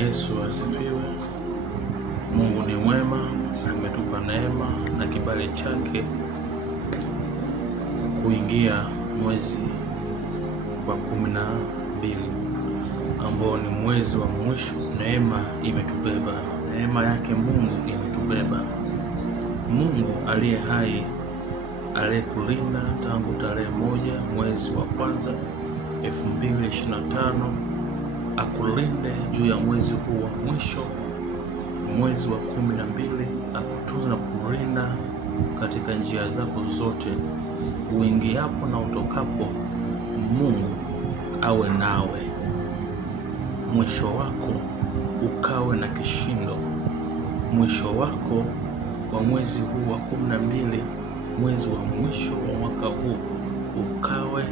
Yesu asifiwe. Mungu ni mwema, ametupa neema na kibali chake kuingia mwezi wa 12 ambao ni mwezi wa mwisho. Neema imetubeba, neema yake Mungu imetubeba. Mungu aliye hai, aliyekulinda tangu tarehe 1 mwezi wa kwanza 2025, akulinde juu ya mwezi huu wa mwisho, mwezi wa 12, akutunza na kukulinda katika njia zako zote, uingiapo na utokapo. Mungu awe nawe, mwisho wako ukawe na kishindo. Mwisho wako wa mwezi huu wa 12, mwezi wa mwisho wa mwaka huu, ukawe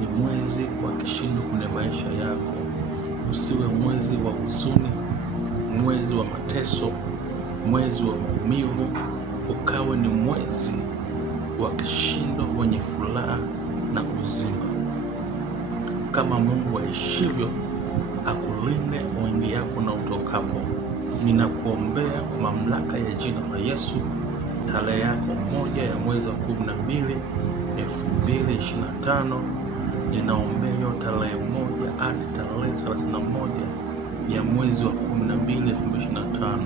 ni mwezi wa kishindo kwenye maisha yako. Usiwe mwezi wa huzuni, mwezi wa mateso, mwezi wa maumivu. Ukawe ni mwezi wa kishindo wenye furaha na uzima. Kama Mungu aishivyo, akulinde uingiapo na utokapo. Ninakuombea kwa mamlaka ya jina la Yesu, tarehe yako 1 ya mwezi wa 12 2025, ninaombea tarehe 1 hadi tarehe 31 ya mwezi wa 12 2025.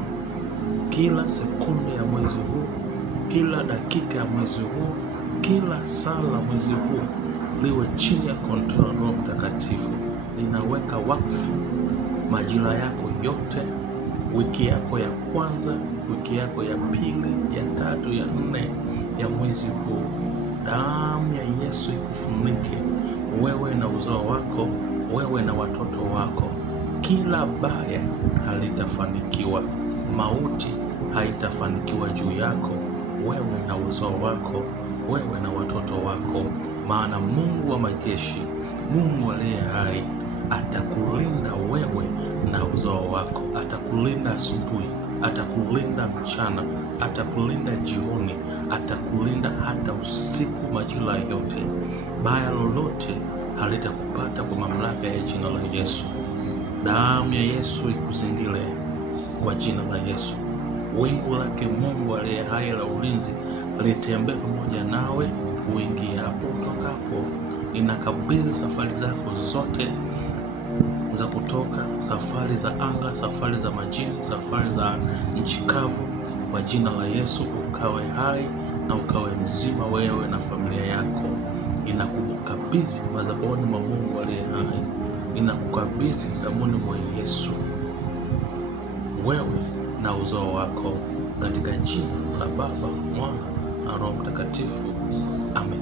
Kila sekunde ya mwezi huu, kila dakika ya mwezi huu, kila saa la mwezi huu liwe chini ya kontrol ya Roho Mtakatifu. Ninaweka wakfu majira yako yote, wiki yako ya kwanza, wiki yako ya pili, ya tatu, ya 4 ya mwezi huu. Damu ya Yesu ikufunike wewe na uzao wako, wewe na watoto wako. Kila baya halitafanikiwa, mauti haitafanikiwa juu yako, wewe na uzao wako, wewe na watoto wako. Maana Mungu wa majeshi, Mungu aliye hai, atakulinda wewe na uzao wako. Atakulinda asubuhi, atakulinda mchana, atakulinda jioni, atakulinda hata usiku, majira yote. Baya lolote halitakupata kwa mamlaka ya jina la Yesu. Damu ya Yesu ikuzingile kwa jina la Yesu. Wingu lake Mungu aliye hai la ulinzi litembee pamoja nawe, uingie hapo utokapo. Ninakabidhi safari zako zote za kutoka, safari za anga, safari za majini, safari za nchi kavu, kwa jina la Yesu. Ukawe hai na ukawe mzima, wewe na familia yako. Ninakukabidhi madhabahuni mwa Mungu aliye hai, ninakukabidhi damuni mwa Yesu, wewe na uzao wako, katika jina la Baba, Mwana na Roho Mtakatifu. Amen.